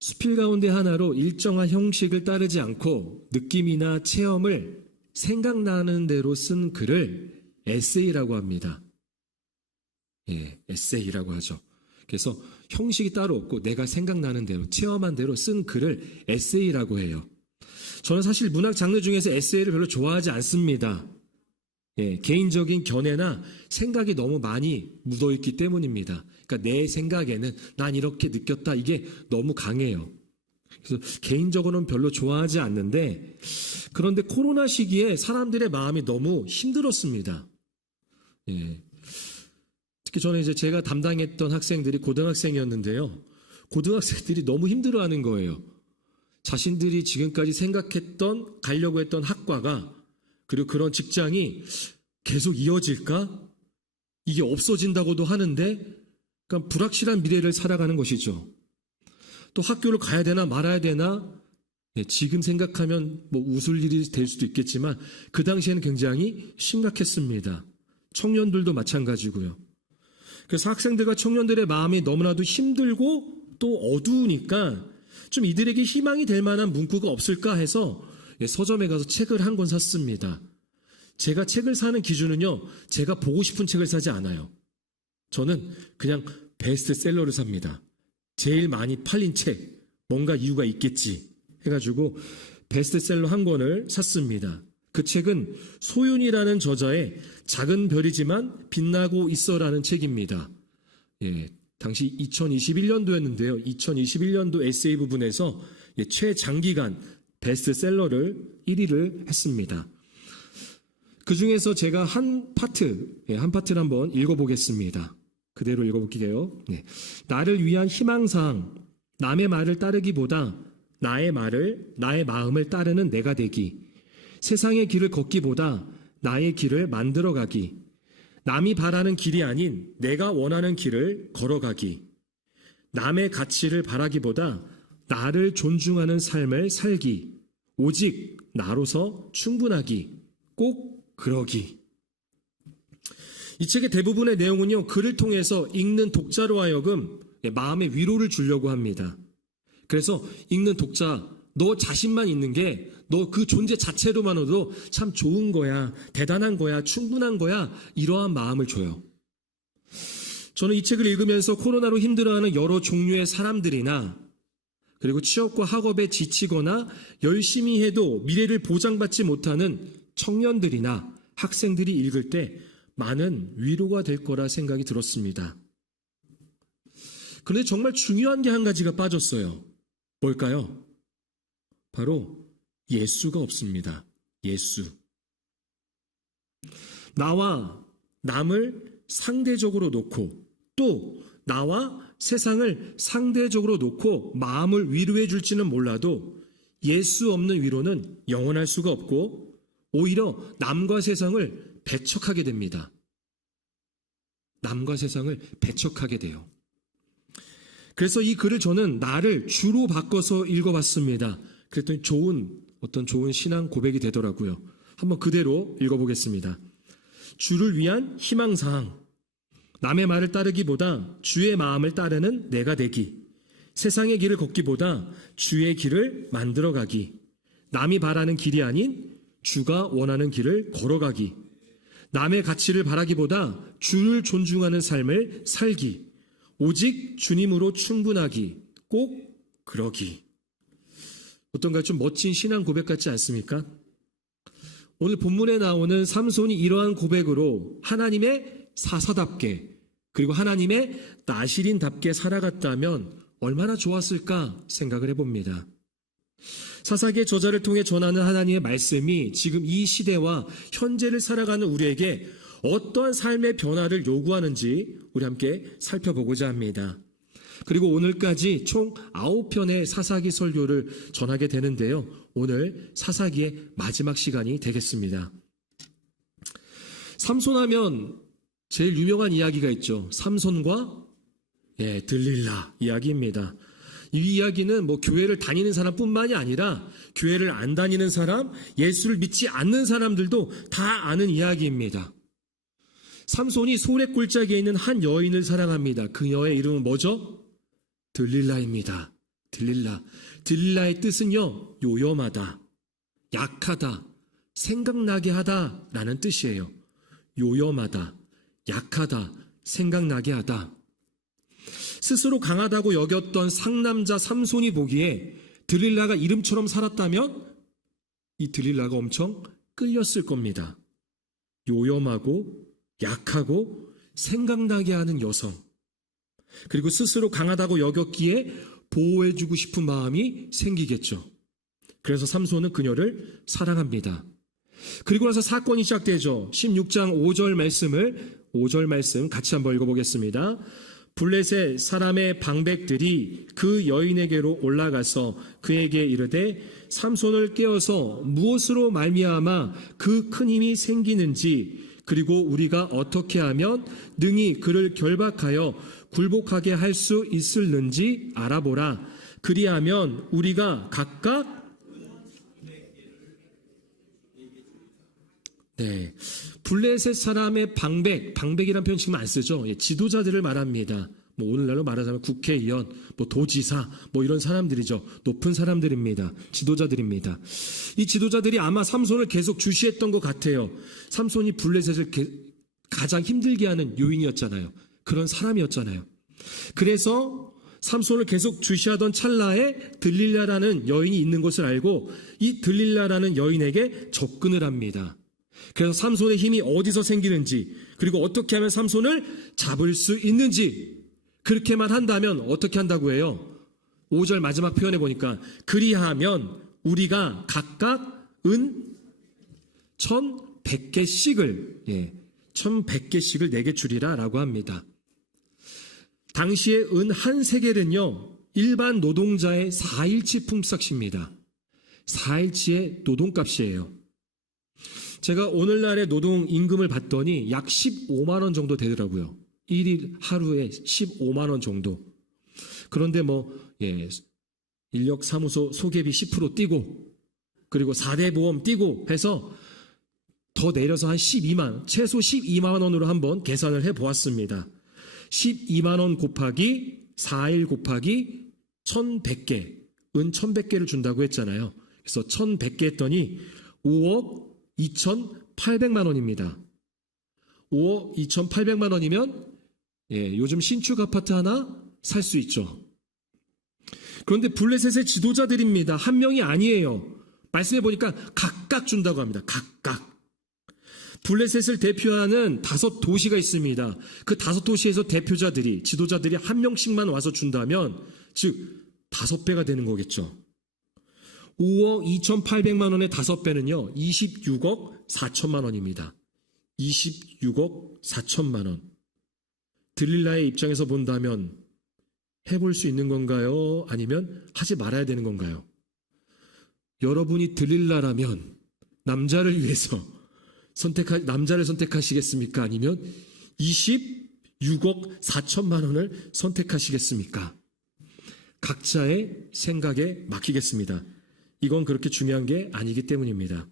수필 가운데 하나로 일정한 형식을 따르지 않고 느낌이나 체험을 생각나는 대로 쓴 글을 에세이라고 합니다. 에세이라고 하죠. 그래서 형식이 따로 없고 내가 생각나는 대로, 체험한 대로 쓴 글을 에세이라고 해요. 저는 사실 문학 장르 중에서 에세이를 별로 좋아하지 않습니다. 개인적인 견해나 생각이 너무 많이 묻어있기 때문입니다. 그러니까 내 생각에는 난 이렇게 느꼈다, 이게 너무 강해요. 그래서 개인적으로는 별로 좋아하지 않는데, 그런데 코로나 시기에 사람들의 마음이 너무 힘들었습니다. 특히 저는 이제 제가 담당했던 학생들이 고등학생이었는데요. 고등학생들이 너무 힘들어하는 거예요. 자신들이 지금까지 생각했던, 가려고 했던 학과가, 그리고 그런 직장이 계속 이어질까? 이게 없어진다고도 하는데, 그러니까 불확실한 미래를 살아가는 것이죠. 또 학교를 가야 되나 말아야 되나? 지금 생각하면 뭐 웃을 일이 될 수도 있겠지만 그 당시에는 굉장히 심각했습니다. 청년들도 마찬가지고요. 그래서 학생들과 청년들의 마음이 너무나도 힘들고 또 어두우니까 좀 이들에게 희망이 될 만한 문구가 없을까 해서 서점에 가서 책을 한 권 샀습니다. 제가 책을 사는 기준은요, 제가 보고 싶은 책을 사지 않아요. 저는 그냥 베스트셀러를 삽니다. 제일 많이 팔린 책, 뭔가 이유가 있겠지 해가지고 베스트셀러 한 권을 샀습니다. 그 책은 소윤이라는 저자의 작은 별이지만 빛나고 있어라는 책입니다. 당시 2021년도였는데요. 2021년도 에세이 부분에서 최장기간 베스트셀러를 1위를 했습니다. 그 중에서 제가 한 파트를 한번 읽어보겠습니다. 그대로 읽어볼게요. 나를 위한 희망사항, 남의 말을 따르기보다 나의 마음을 따르는 내가 되기, 세상의 길을 걷기보다 나의 길을 만들어가기, 남이 바라는 길이 아닌 내가 원하는 길을 걸어가기, 남의 가치를 바라기보다 나를 존중하는 삶을 살기, 오직 나로서 충분하기, 꼭 그러기. 이 책의 대부분의 내용은요, 글을 통해서 읽는 독자로 하여금 마음의 위로를 주려고 합니다. 그래서 읽는 독자, 너 자신만 있는 게 너 그 존재 자체로만으로도 참 좋은 거야, 대단한 거야, 충분한 거야, 이러한 마음을 줘요. 저는 이 책을 읽으면서 코로나로 힘들어하는 여러 종류의 사람들이나, 그리고 취업과 학업에 지치거나 열심히 해도 미래를 보장받지 못하는 청년들이나 학생들이 읽을 때 많은 위로가 될 거라 생각이 들었습니다. 그런데 정말 중요한 게 한 가지가 빠졌어요. 뭘까요? 바로 예수가 없습니다. 예수. 나와 남을 상대적으로 놓고 또 나와 세상을 상대적으로 놓고 마음을 위로해 줄지는 몰라도 예수 없는 위로는 영원할 수가 없고 오히려 남과 세상을 배척하게 됩니다. 남과 세상을 배척하게 돼요. 그래서 이 글을 저는 나를 주로 바꿔서 읽어봤습니다. 그랬더니 좋은 신앙 고백이 되더라고요. 한번 그대로 읽어보겠습니다. 주를 위한 희망사항, 남의 말을 따르기보다 주의 마음을 따르는 내가 되기, 세상의 길을 걷기보다 주의 길을 만들어가기, 남이 바라는 길이 아닌 주가 원하는 길을 걸어가기, 남의 가치를 바라기보다 주를 존중하는 삶을 살기, 오직 주님으로 충분하기, 꼭 그러기. 어떤가 좀 멋진 신앙 고백 같지 않습니까? 오늘 본문에 나오는 삼손이 이러한 고백으로 하나님의 사사답게, 그리고 하나님의 나실인답게 살아갔다면 얼마나 좋았을까 생각을 해봅니다. 사사기의 저자를 통해 전하는 하나님의 말씀이 지금 이 시대와 현재를 살아가는 우리에게 어떠한 삶의 변화를 요구하는지 우리 함께 살펴보고자 합니다. 그리고 오늘까지 총 9편의 사사기 설교를 전하게 되는데요. 오늘 사사기의 마지막 시간이 되겠습니다. 삼손하면 제일 유명한 이야기가 있죠. 삼손과 들릴라 이야기입니다. 이 이야기는 교회를 다니는 사람뿐만이 아니라 교회를 안 다니는 사람, 예수를 믿지 않는 사람들도 다 아는 이야기입니다. 삼손이 소래 골짜기에 있는 한 여인을 사랑합니다. 그 여의 이름은 뭐죠? 들릴라입니다. 들릴라. 들릴라의 뜻은요, 요염하다, 약하다, 생각나게 하다 라는 뜻이에요. 요염하다, 약하다, 생각나게 하다. 스스로 강하다고 여겼던 상남자 삼손이 보기에 들릴라가 이름처럼 살았다면 이 들릴라가 엄청 끌렸을 겁니다. 요염하고 약하고 생각나게 하는 여성, 그리고 스스로 강하다고 여겼기에 보호해주고 싶은 마음이 생기겠죠. 그래서 삼손은 그녀를 사랑합니다. 그리고 나서 사건이 시작되죠. 16장 5절 말씀 같이 한번 읽어보겠습니다. 블레셋 사람의 방백들이 그 여인에게로 올라가서 그에게 이르되 삼손을 깨어서 무엇으로 말미암아 그 큰 힘이 생기는지, 그리고 우리가 어떻게 하면 능히 그를 결박하여 굴복하게 할 수 있을는지 알아보라. 그리하면 우리가 각각 블레셋 사람의 방백이라는 표현 지금 안 쓰죠. 지도자들을 말합니다. 오늘날로 말하자면 국회의원, 도지사, 이런 사람들이죠. 높은 사람들입니다. 지도자들입니다. 이 지도자들이 아마 삼손을 계속 주시했던 것 같아요. 삼손이 블레셋을 가장 힘들게 하는 요인이었잖아요. 그런 사람이었잖아요. 그래서 삼손을 계속 주시하던 찰나에 들릴라라는 여인이 있는 것을 알고 이 들릴라라는 여인에게 접근을 합니다. 그래서 삼손의 힘이 어디서 생기는지, 그리고 어떻게 하면 삼손을 잡을 수 있는지, 그렇게만 한다면 어떻게 한다고 해요? 5절 마지막 표현에 보니까 그리하면 우리가 각각 은 1100개씩을 1100개씩을 내게 주리라 라고 합니다. 당시에 은 한 세겔은요, 일반 노동자의 4일치 품삯입니다. 4일치의 노동값이에요. 제가 오늘날의 노동 임금을 봤더니 약 15만 원 정도 되더라고요. 1일 하루에 15만 원 정도. 그런데 인력사무소 소개비 10% 띄고, 그리고 4대 보험 띄고 해서 더 내려서 한 12만, 최소 12만 원으로 한번 계산을 해 보았습니다. 12만 원 곱하기 4일 곱하기 1100개, 은 1100개를 준다고 했잖아요. 그래서 1100개 했더니 5억 2,800만 원입니다. 5억 2,800만 원이면 요즘 신축 아파트 하나 살 수 있죠. 그런데 블레셋의 지도자들입니다. 한 명이 아니에요. 말씀해 보니까 각각 준다고 합니다. 각각. 블레셋을 대표하는 5도시가 있습니다. 그 5도시에서 대표자들이, 지도자들이 한 명씩만 와서 준다면, 즉 5배가 되는 거겠죠. 5억 2,800만 원의 5배는요, 26억 4천만 원입니다. 26억 4천만 원. 들릴라의 입장에서 본다면 해볼 수 있는 건가요? 아니면 하지 말아야 되는 건가요? 여러분이 들릴라라면 남자를 위해서 남자를 선택하시겠습니까? 아니면 26억 4천만 원을 선택하시겠습니까? 각자의 생각에 맡기겠습니다. 이건 그렇게 중요한 게 아니기 때문입니다.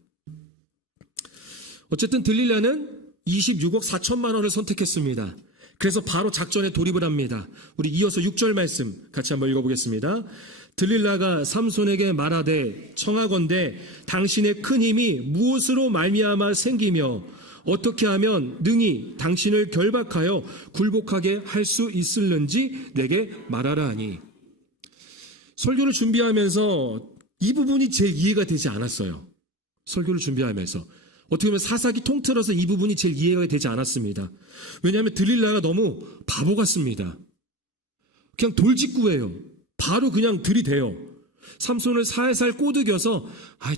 어쨌든 들릴라는 26억 4천만 원을 선택했습니다. 그래서 바로 작전에 돌입을 합니다. 우리 이어서 6절 말씀 같이 한번 읽어보겠습니다. 들릴라가 삼손에게 말하되 청하건대 당신의 큰 힘이 무엇으로 말미암아 생기며 어떻게 하면 능히 당신을 결박하여 굴복하게 할 수 있을는지 내게 말하라 하니. 설교를 준비하면서 이 부분이 제일 이해가 되지 않았어요. 설교를 준비하면서 어떻게 보면 사사기 통틀어서 이 부분이 제일 이해가 되지 않았습니다. 왜냐하면 들릴라가 너무 바보 같습니다. 그냥 돌직구예요. 바로 그냥 들이대요. 삼손을 살살 꼬드겨서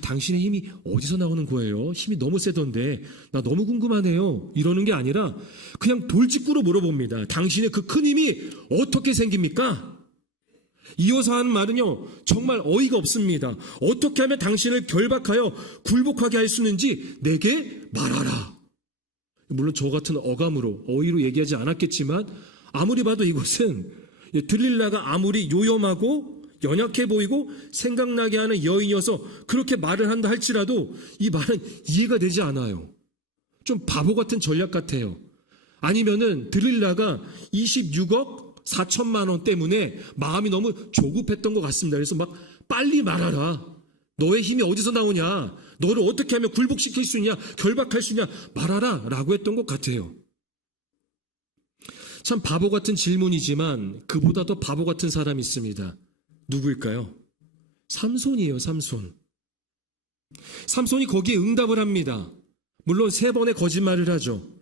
당신의 힘이 어디서 나오는 거예요? 힘이 너무 세던데 나 너무 궁금하네요. 이러는 게 아니라 그냥 돌직구로 물어봅니다. 당신의 그 큰 힘이 어떻게 생깁니까? 이어서 하는 말은요, 정말 어이가 없습니다. 어떻게 하면 당신을 결박하여 굴복하게 할 수 있는지 내게 말하라. 물론 저 같은 어감으로, 어이로 얘기하지 않았겠지만 아무리 봐도 이것은 들릴라가 아무리 요염하고 연약해 보이고 생각나게 하는 여인이어서 그렇게 말을 한다 할지라도 이 말은 이해가 되지 않아요. 좀 바보 같은 전략 같아요. 아니면은 들릴라가 26억 4천만 원 때문에 마음이 너무 조급했던 것 같습니다. 그래서 막 빨리 말하라. 너의 힘이 어디서 나오냐? 너를 어떻게 하면 굴복시킬 수 있냐? 결박할 수 있냐? 말하라 라고 했던 것 같아요. 참 바보 같은 질문이지만 그보다 더 바보 같은 사람이 있습니다. 누구일까요? 삼손이에요. 삼손이 거기에 응답을 합니다. 물론 3번의 거짓말을 하죠.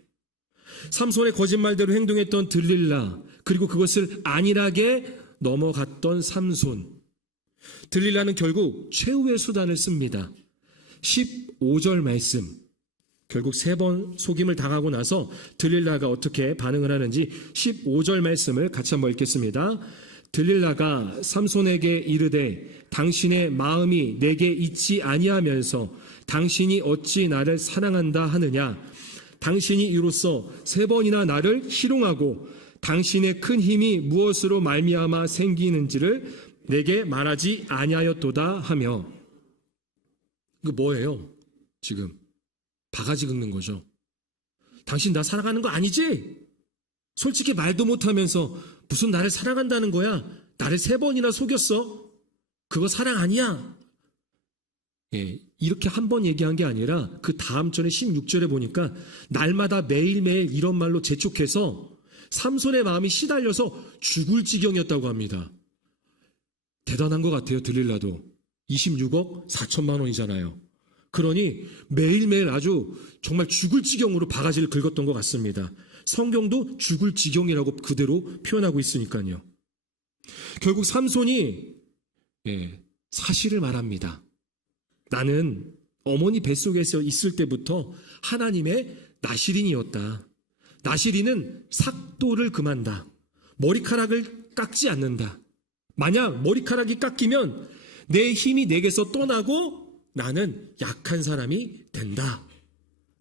삼손의 거짓말대로 행동했던 들릴라, 그리고 그것을 안일하게 넘어갔던 삼손. 들릴라는 결국 최후의 수단을 씁니다. 15절 말씀. 결국 3번 속임을 당하고 나서 들릴라가 어떻게 반응을 하는지 15절 말씀을 같이 한번 읽겠습니다. 들릴라가 삼손에게 이르되 당신의 마음이 내게 있지 아니하면서 당신이 어찌 나를 사랑한다 하느냐? 당신이 이로써 3번이나 나를 희롱하고 당신의 큰 힘이 무엇으로 말미암아 생기는지를 내게 말하지 아니하였도다 하며. 이거 뭐예요? 지금 바가지 긁는 거죠. 당신 나 사랑하는 거 아니지? 솔직히 말도 못하면서 무슨 나를 사랑한다는 거야? 나를 3번이나 속였어? 그거 사랑 아니야? 예, 이렇게 한 번 얘기한 게 아니라 그 다음 절에 16절에 보니까 날마다 매일매일 이런 말로 재촉해서 삼손의 마음이 시달려서 죽을 지경이었다고 합니다. 대단한 것 같아요. 들릴라도 26억 4천만 원이잖아요. 그러니 매일매일 아주 정말 죽을 지경으로 바가지를 긁었던 것 같습니다. 성경도 죽을 지경이라고 그대로 표현하고 있으니까요. 결국 삼손이 사실을 말합니다. 나는 어머니 뱃속에서 있을 때부터 하나님의 나시린이었다. 나시린은 삭도를 금한다. 머리카락을 깎지 않는다. 만약 머리카락이 깎이면 내 힘이 내게서 떠나고 나는 약한 사람이 된다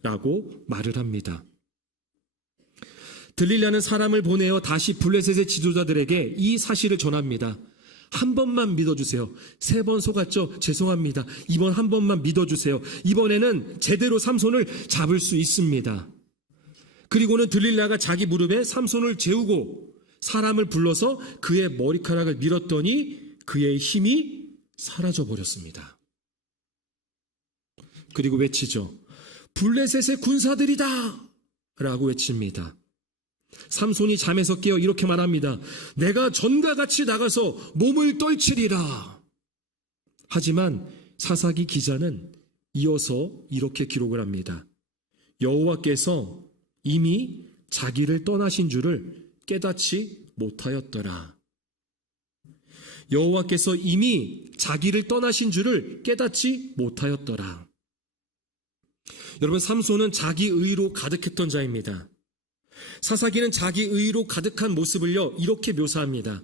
라고 말을 합니다. 들릴라는 사람을 보내어 다시 블레셋의 지도자들에게 이 사실을 전합니다. 한 번만 믿어주세요. 3번 속았죠? 죄송합니다. 이번 한 번만 믿어주세요. 이번에는 제대로 삼손을 잡을 수 있습니다. 그리고는 들릴라가 자기 무릎에 삼손을 재우고 사람을 불러서 그의 머리카락을 밀었더니 그의 힘이 사라져 버렸습니다. 그리고 외치죠. 블레셋의 군사들이다! 라고 외칩니다. 삼손이 잠에서 깨어 이렇게 말합니다. 내가 전과 같이 나가서 몸을 떨치리라. 하지만 사사기 기자는 이어서 이렇게 기록을 합니다. 여호와께서 이미 자기를 떠나신 줄을 깨닫지 못하였더라. 여호와께서 이미 자기를 떠나신 줄을 깨닫지 못하였더라. 여러분, 삼손은 자기 의로 가득했던 자입니다. 사사기는 자기 의로 가득한 모습을요 이렇게 묘사합니다.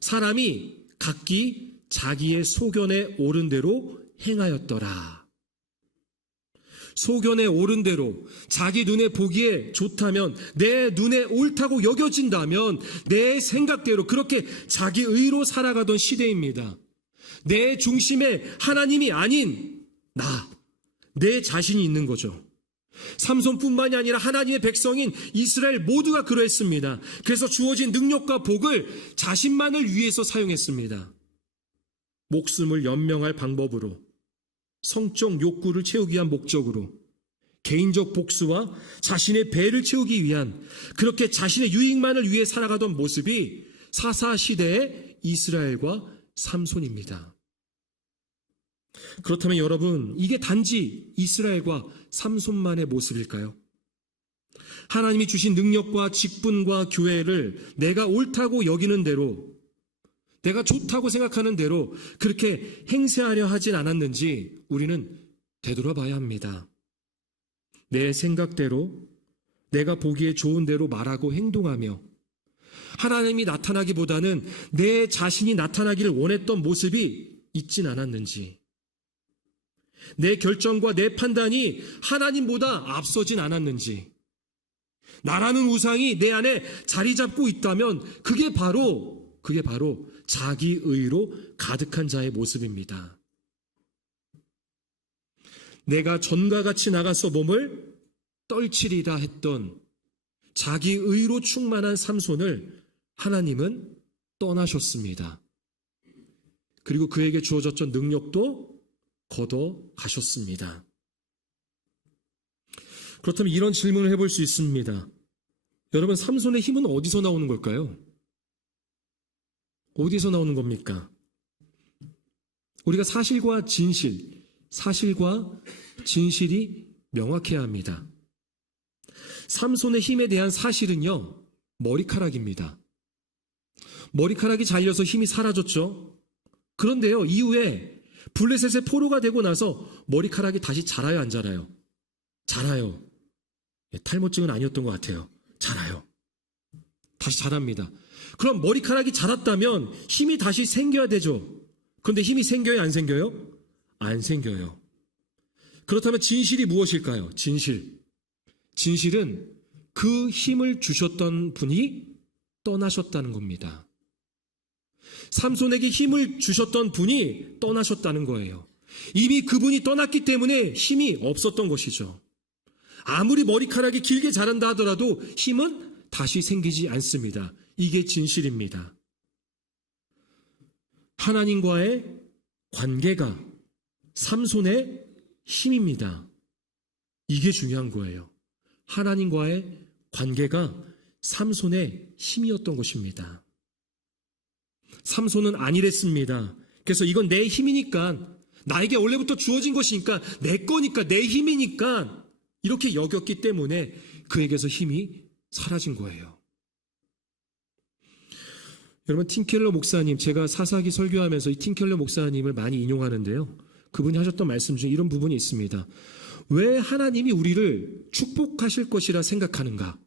사람이 각기 자기의 소견에 옳은 대로 행하였더라. 소견에 옳은 대로 자기 눈에 보기에 좋다면, 내 눈에 옳다고 여겨진다면 내 생각대로 그렇게 자기 의로 살아가던 시대입니다. 내 중심에 하나님이 아닌 내 자신이 있는 거죠. 삼손뿐만이 아니라 하나님의 백성인 이스라엘 모두가 그러했습니다. 그래서 주어진 능력과 복을 자신만을 위해서 사용했습니다. 목숨을 연명할 방법으로, 성적 욕구를 채우기 위한 목적으로, 개인적 복수와 자신의 배를 채우기 위한, 그렇게 자신의 유익만을 위해 살아가던 모습이 사사시대의 이스라엘과 삼손입니다. 그렇다면 여러분, 이게 단지 이스라엘과 삼손만의 모습일까요? 하나님이 주신 능력과 직분과 교회를 내가 옳다고 여기는 대로, 내가 좋다고 생각하는 대로 그렇게 행세하려 하진 않았는지 우리는 되돌아봐야 합니다. 내 생각대로, 내가 보기에 좋은 대로 말하고 행동하며 하나님이 나타나기보다는 내 자신이 나타나기를 원했던 모습이 있진 않았는지, 내 결정과 내 판단이 하나님보다 앞서진 않았는지, 나라는 우상이 내 안에 자리 잡고 있다면 그게 바로 자기 의로 가득한 자의 모습입니다. 내가 전과 같이 나가서 몸을 떨치리라 했던 자기 의로 충만한 삼손을 하나님은 떠나셨습니다. 그리고 그에게 주어졌던 능력도 걷어 가셨습니다. 그렇다면 이런 질문을 해볼 수 있습니다. 여러분, 삼손의 힘은 어디서 나오는 걸까요? 어디서 나오는 겁니까? 우리가 사실과 진실이 명확해야 합니다. 삼손의 힘에 대한 사실은요, 머리카락입니다. 머리카락이 잘려서 힘이 사라졌죠. 그런데요, 이후에 블레셋의 포로가 되고 나서 머리카락이 다시 자라요, 안 자라요? 자라요. 탈모증은 아니었던 것 같아요. 자라요. 다시 자랍니다. 그럼 머리카락이 자랐다면 힘이 다시 생겨야 되죠. 그런데 힘이 생겨요, 안 생겨요? 안 생겨요. 그렇다면 진실이 무엇일까요? 진실은 그 힘을 주셨던 분이 떠나셨다는 겁니다. 삼손에게 힘을 주셨던 분이 떠나셨다는 거예요. 이미 그분이 떠났기 때문에 힘이 없었던 것이죠. 아무리 머리카락이 길게 자란다 하더라도 힘은 다시 생기지 않습니다. 이게 진실입니다. 하나님과의 관계가 삼손의 힘입니다. 이게 중요한 거예요. 하나님과의 관계가 삼손의 힘이었던 것입니다. 삼손은 아니랬습니다. 그래서 이건 내 힘이니까, 나에게 원래부터 주어진 것이니까, 내 거니까, 내 힘이니까 이렇게 여겼기 때문에 그에게서 힘이 사라진 거예요. 여러분, 팀켈러 목사님, 제가 사사기 설교하면서 이 팀켈러 목사님을 많이 인용하는데요, 그분이 하셨던 말씀 중에 이런 부분이 있습니다. 왜 하나님이 우리를 축복하실 것이라 생각하는가?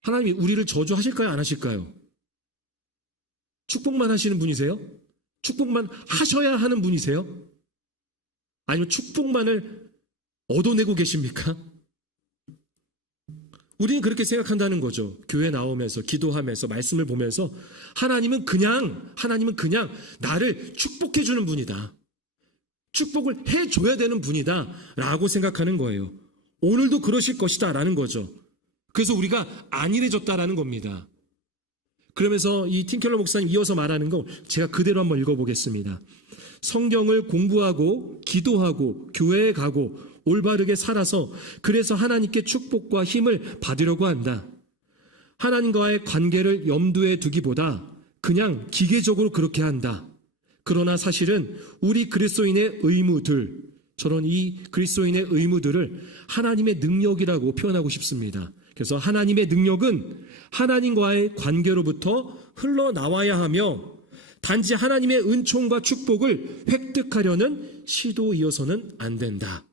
하나님이 우리를 저주하실까요, 안 하실까요? 축복만 하시는 분이세요? 축복만 하셔야 하는 분이세요? 아니면 축복만을 얻어내고 계십니까? 우리는 그렇게 생각한다는 거죠. 교회 나오면서, 기도하면서, 말씀을 보면서 하나님은 그냥 나를 축복해 주는 분이다. 축복을 해줘야 되는 분이다 라고 생각하는 거예요. 오늘도 그러실 것이다 라는 거죠. 그래서 우리가 안일해졌다라는 겁니다. 그러면서 이 팀켈러 목사님 이어서 말하는 거 제가 그대로 한번 읽어보겠습니다. 성경을 공부하고 기도하고 교회에 가고 올바르게 살아서 그래서 하나님께 축복과 힘을 받으려고 한다. 하나님과의 관계를 염두에 두기보다 그냥 기계적으로 그렇게 한다. 그러나 사실은 우리 그리스도인의 의무들, 저는 이 그리스도인의 의무들을 하나님의 능력이라고 표현하고 싶습니다. 그래서 하나님의 능력은 하나님과의 관계로부터 흘러나와야 하며 단지 하나님의 은총과 축복을 획득하려는 시도이어서는 안 된다.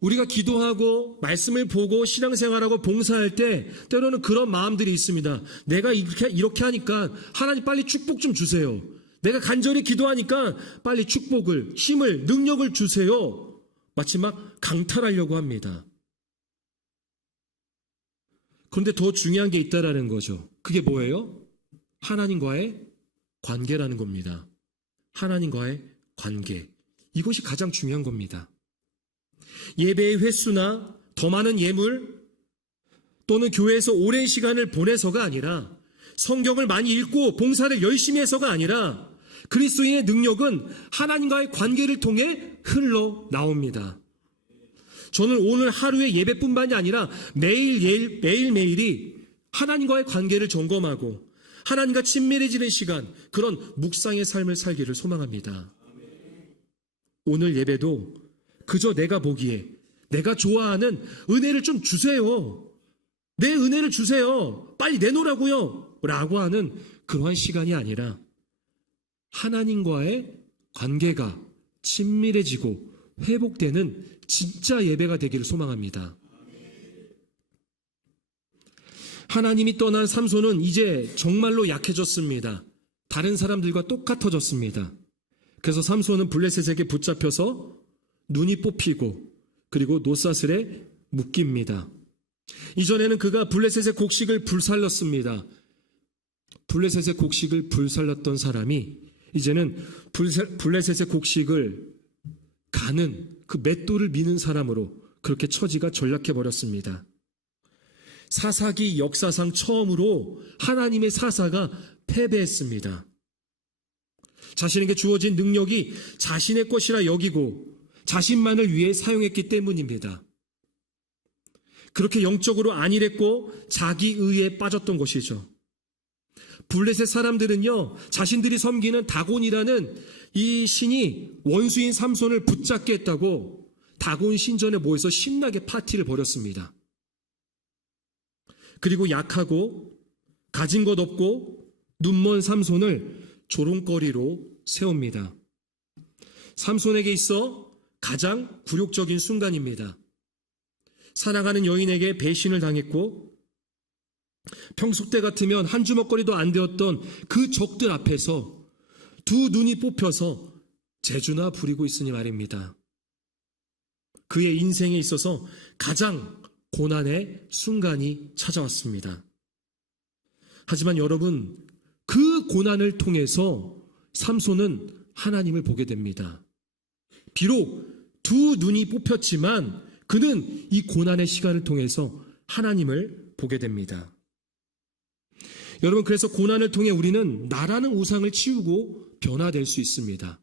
우리가 기도하고 말씀을 보고 신앙생활하고 봉사할 때 때로는 그런 마음들이 있습니다. 내가 이렇게 하니까 하나님 빨리 축복 좀 주세요. 내가 간절히 기도하니까 빨리 축복을, 힘을, 능력을 주세요. 마치 막 강탈하려고 합니다. 그런데 더 중요한 게 있다라는 거죠. 그게 뭐예요? 하나님과의 관계라는 겁니다. 하나님과의 관계. 이것이 가장 중요한 겁니다. 예배의 횟수나 더 많은 예물 또는 교회에서 오랜 시간을 보내서가 아니라 성경을 많이 읽고 봉사를 열심히 해서가 아니라 그리스도인의 능력은 하나님과의 관계를 통해 흘러나옵니다. 저는 오늘 하루의 예배뿐만이 아니라 매일매일이 하나님과의 관계를 점검하고 하나님과 친밀해지는 시간, 그런 묵상의 삶을 살기를 소망합니다. 오늘 예배도 그저 내가 보기에 내가 좋아하는 은혜를 좀 주세요. 내 은혜를 주세요. 빨리 내놓으라고요. 라고 하는 그러한 시간이 아니라 하나님과의 관계가 친밀해지고 회복되는 진짜 예배가 되기를 소망합니다. 하나님이 떠난 삼손은 이제 정말로 약해졌습니다. 다른 사람들과 똑같아졌습니다. 그래서 삼손은 블레셋에게 붙잡혀서 눈이 뽑히고 그리고 노사슬에 묶입니다. 이전에는 그가 블레셋의 곡식을 불살랐습니다. 블레셋의 곡식을 불살랐던 사람이 이제는 블레셋의 곡식을 가는 그 맷돌을 미는 사람으로 그렇게 처지가 전락해 버렸습니다. 사사기 역사상 처음으로 하나님의 사사가 패배했습니다. 자신에게 주어진 능력이 자신의 것이라 여기고 자신만을 위해 사용했기 때문입니다. 그렇게 영적으로 안일했고 자기 의에 빠졌던 것이죠. 블레셋 사람들은요, 자신들이 섬기는 다곤이라는 이 신이 원수인 삼손을 붙잡게 했다고 다곤 신전에 모여서 신나게 파티를 벌였습니다. 그리고 약하고 가진 것 없고 눈먼 삼손을 조롱거리로 세웁니다. 삼손에게 있어 가장 굴욕적인 순간입니다. 사랑하는 여인에게 배신을 당했고 평소 때 같으면 한 주먹거리도 안 되었던 그 적들 앞에서 두 눈이 뽑혀서 재주나 부리고 있으니 말입니다. 그의 인생에 있어서 가장 고난의 순간이 찾아왔습니다. 하지만 여러분, 그 고난을 통해서 삼손은 하나님을 보게 됩니다. 비록 두 눈이 뽑혔지만 그는 이 고난의 시간을 통해서 하나님을 보게 됩니다. 여러분, 그래서 고난을 통해 우리는 나라는 우상을 치우고 변화될 수 있습니다.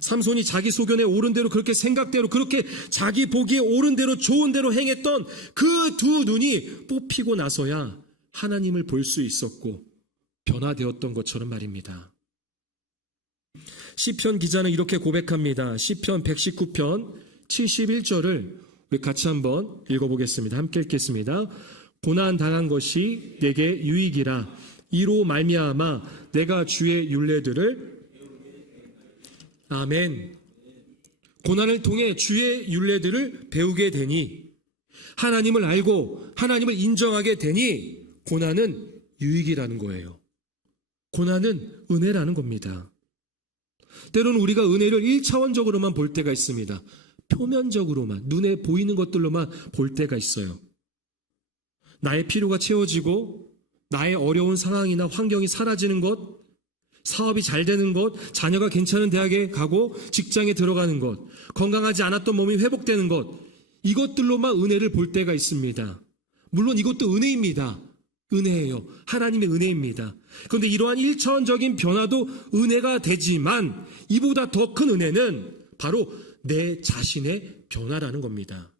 삼손이 자기 소견에 옳은 대로 그렇게 생각대로 그렇게 자기 보기에 옳은 대로 좋은 대로 행했던 그 두 눈이 뽑히고 나서야 하나님을 볼 수 있었고 변화되었던 것처럼 말입니다. 시편 기자는 이렇게 고백합니다. 시편 119편 71절을 우리 같이 한번 읽어보겠습니다. 함께 읽겠습니다. 고난 당한 것이 내게 유익이라 이로 말미암아 내가 주의 율례들을 아멘. 고난을 통해 주의 율례들을 배우게 되니 하나님을 알고 하나님을 인정하게 되니 고난은 유익이라는 거예요. 고난은 은혜라는 겁니다. 때로는 우리가 은혜를 1차원적으로만 볼 때가 있습니다. 표면적으로만, 눈에 보이는 것들로만 볼 때가 있어요. 나의 필요가 채워지고 나의 어려운 상황이나 환경이 사라지는 것, 사업이 잘 되는 것, 자녀가 괜찮은 대학에 가고 직장에 들어가는 것, 건강하지 않았던 몸이 회복되는 것, 이것들로만 은혜를 볼 때가 있습니다. 물론 이것도 은혜입니다. 은혜예요. 하나님의 은혜입니다. 그런데 이러한 1차원적인 변화도 은혜가 되지만 이보다 더 큰 은혜는 바로 내 자신의 변화라는 겁니다.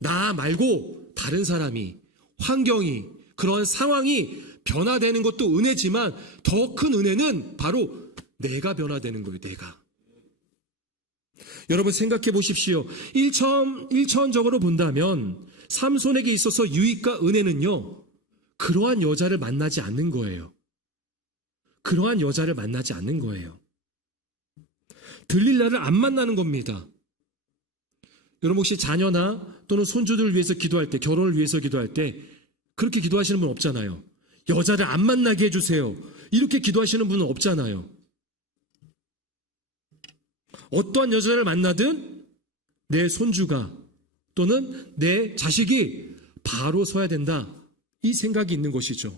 나 말고 다른 사람이, 환경이, 그런 상황이 변화되는 것도 은혜지만 더 큰 은혜는 바로 내가 변화되는 거예요. 내가. 여러분 생각해 보십시오. 1차원적으로 본다면 삼손에게 있어서 유익과 은혜는요, 그러한 여자를 만나지 않는 거예요. 그러한 여자를 만나지 않는 거예요. 들릴라를 안 만나는 겁니다. 여러분 혹시 자녀나 또는 손주들을 위해서 기도할 때, 결혼을 위해서 기도할 때 그렇게 기도하시는 분 없잖아요. 여자를 안 만나게 해주세요. 이렇게 기도하시는 분은 없잖아요. 어떠한 여자를 만나든 내 손주가 또는 내 자식이 바로 서야 된다. 이 생각이 있는 것이죠.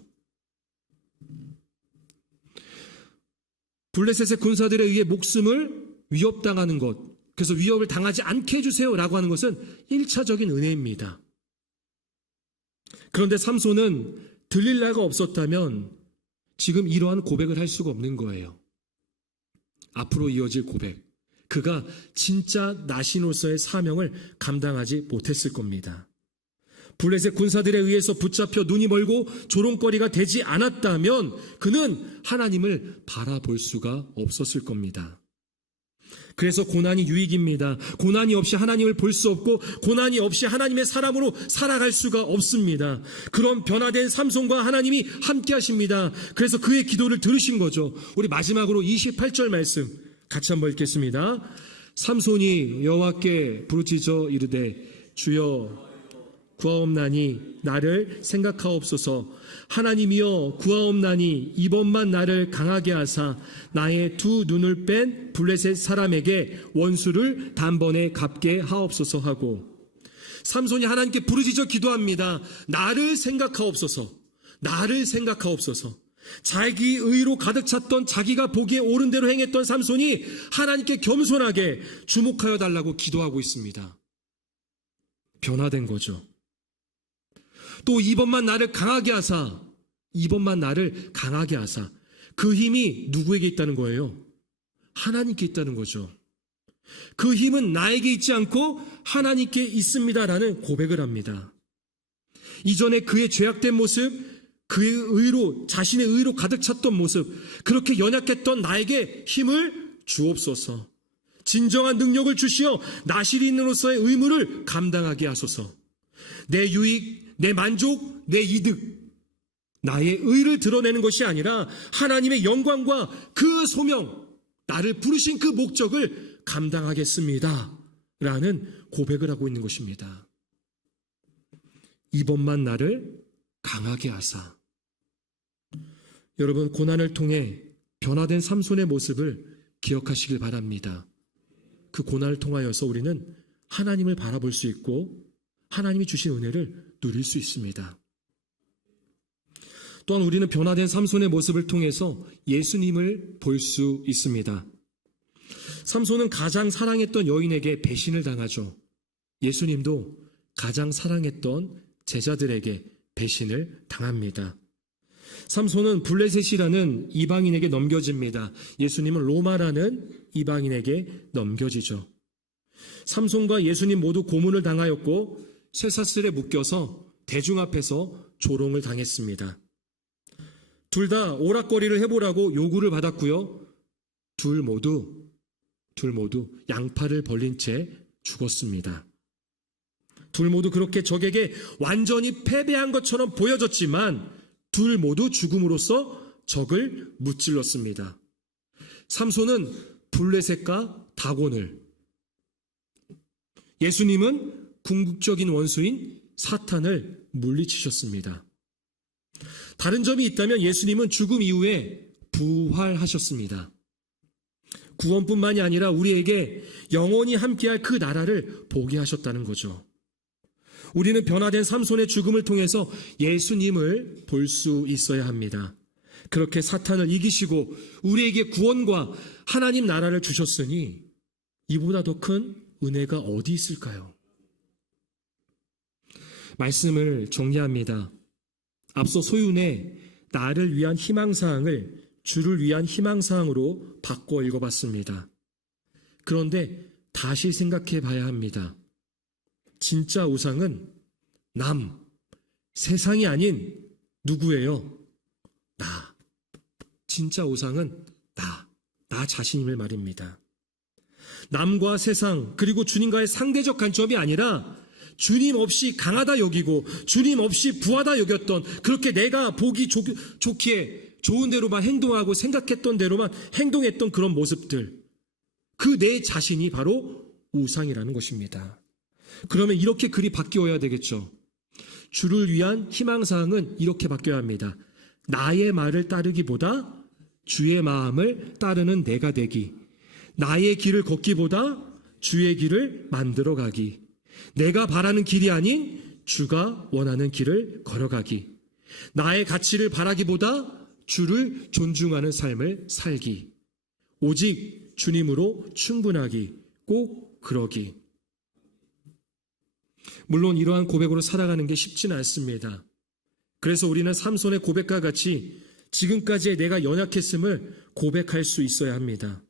블레셋의 군사들에 의해 목숨을 위협당하는 것, 그래서 위협을 당하지 않게 해주세요 라고 하는 것은 1차적인 은혜입니다. 그런데 삼손은 들릴라가 없었다면 지금 이러한 고백을 할 수가 없는 거예요. 앞으로 이어질 고백, 그가 진짜 나신으로서의 사명을 감당하지 못했을 겁니다. 블레셋 군사들에 의해서 붙잡혀 눈이 멀고 조롱거리가 되지 않았다면 그는 하나님을 바라볼 수가 없었을 겁니다. 그래서 고난이 유익입니다. 고난이 없이 하나님을 볼 수 없고 고난이 없이 하나님의 사람으로 살아갈 수가 없습니다. 그런 변화된 삼손과 하나님이 함께 하십니다. 그래서 그의 기도를 들으신 거죠. 우리 마지막으로 28절 말씀 같이 한번 읽겠습니다. 삼손이 여호와께 부르짖어 이르되 주여 구하옵나니 나를 생각하옵소서. 하나님이여 구하옵나니 이번만 나를 강하게 하사 나의 두 눈을 뺀 블레셋 사람에게 원수를 단번에 갚게 하옵소서 하고, 삼손이 하나님께 부르짖어 기도합니다. 나를 생각하옵소서. 나를 생각하옵소서. 자기 의로 가득 찼던, 자기가 보기에 옳은 대로 행했던 삼손이 하나님께 겸손하게 주목하여 달라고 기도하고 있습니다. 변화된 거죠. 또 이번만 나를 강하게 하사, 이번만 나를 강하게 하사. 그 힘이 누구에게 있다는 거예요? 하나님께 있다는 거죠. 그 힘은 나에게 있지 않고 하나님께 있습니다라는 고백을 합니다. 이전에 그의 죄악된 모습, 그의 의로, 자신의 의로 가득 찼던 모습, 그렇게 연약했던 나에게 힘을 주옵소서. 진정한 능력을 주시어 나시린으로서의 의무를 감당하게 하소서. 내 유익, 내 만족, 내 이득, 나의 의를 드러내는 것이 아니라 하나님의 영광과 그 소명, 나를 부르신 그 목적을 감당하겠습니다 라는 고백을 하고 있는 것입니다. 이번만 나를 강하게 하사. 여러분, 고난을 통해 변화된 삼손의 모습을 기억하시길 바랍니다. 그 고난을 통하여서 우리는 하나님을 바라볼 수 있고 하나님이 주신 은혜를 누릴 수 있습니다. 또한 우리는 변화된 삼손의 모습을 통해서 예수님을 볼 수 있습니다. 삼손은 가장 사랑했던 여인에게 배신을 당하죠. 예수님도 가장 사랑했던 제자들에게 배신을 당합니다. 삼손은 블레셋이라는 이방인에게 넘겨집니다. 예수님은 로마라는 이방인에게 넘겨지죠. 삼손과 예수님 모두 고문을 당하였고 쇠사슬에 묶여서 대중 앞에서 조롱을 당했습니다. 둘 다 오락거리를 해보라고 요구를 받았고요. 둘 모두 양팔을 벌린 채 죽었습니다. 둘 모두 그렇게 적에게 완전히 패배한 것처럼 보여졌지만 둘 모두 죽음으로써 적을 무찔렀습니다. 삼손은 블레셋과 다곤을, 예수님은 궁극적인 원수인 사탄을 물리치셨습니다. 다른 점이 있다면 예수님은 죽음 이후에 부활하셨습니다. 구원뿐만이 아니라 우리에게 영원히 함께할 그 나라를 보게 하셨다는 거죠. 우리는 변화된 삼손의 죽음을 통해서 예수님을 볼 수 있어야 합니다. 그렇게 사탄을 이기시고 우리에게 구원과 하나님 나라를 주셨으니 이보다 더 큰 은혜가 어디 있을까요? 말씀을 정리합니다. 앞서 소윤의 나를 위한 희망사항을 주를 위한 희망사항으로 바꿔 읽어봤습니다. 그런데 다시 생각해 봐야 합니다. 진짜 우상은 세상이 아닌 누구예요? 나. 진짜 우상은 나 자신임을 말입니다. 남과 세상 그리고 주님과의 상대적 관점이 아니라 주님 없이 강하다 여기고 주님 없이 부하다 여겼던, 그렇게 내가 보기 좋기에 좋은 대로만 행동하고 생각했던 대로만 행동했던 그런 모습들, 그 내 자신이 바로 우상이라는 것입니다. 그러면 이렇게 글이 바뀌어야 되겠죠. 주를 위한 희망사항은 이렇게 바뀌어야 합니다. 나의 말을 따르기보다 주의 마음을 따르는 내가 되기, 나의 길을 걷기보다 주의 길을 만들어가기, 내가 바라는 길이 아닌 주가 원하는 길을 걸어가기, 나의 가치를 바라기보다 주를 존중하는 삶을 살기, 오직 주님으로 충분하기, 꼭 그러기. 물론 이러한 고백으로 살아가는 게 쉽지는 않습니다. 그래서 우리는 삼손의 고백과 같이 지금까지의 내가 연약했음을 고백할 수 있어야 합니다.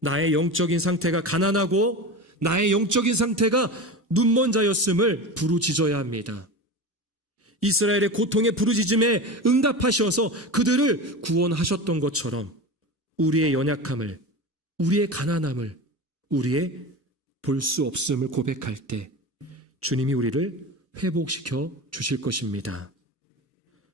나의 영적인 상태가 가난하고 나의 영적인 상태가 눈먼 자였음을 부르짖어야 합니다. 이스라엘의 고통의 부르짖음에 응답하셔서 그들을 구원하셨던 것처럼 우리의 연약함을, 우리의 가난함을, 우리의 볼 수 없음을 고백할 때 주님이 우리를 회복시켜 주실 것입니다.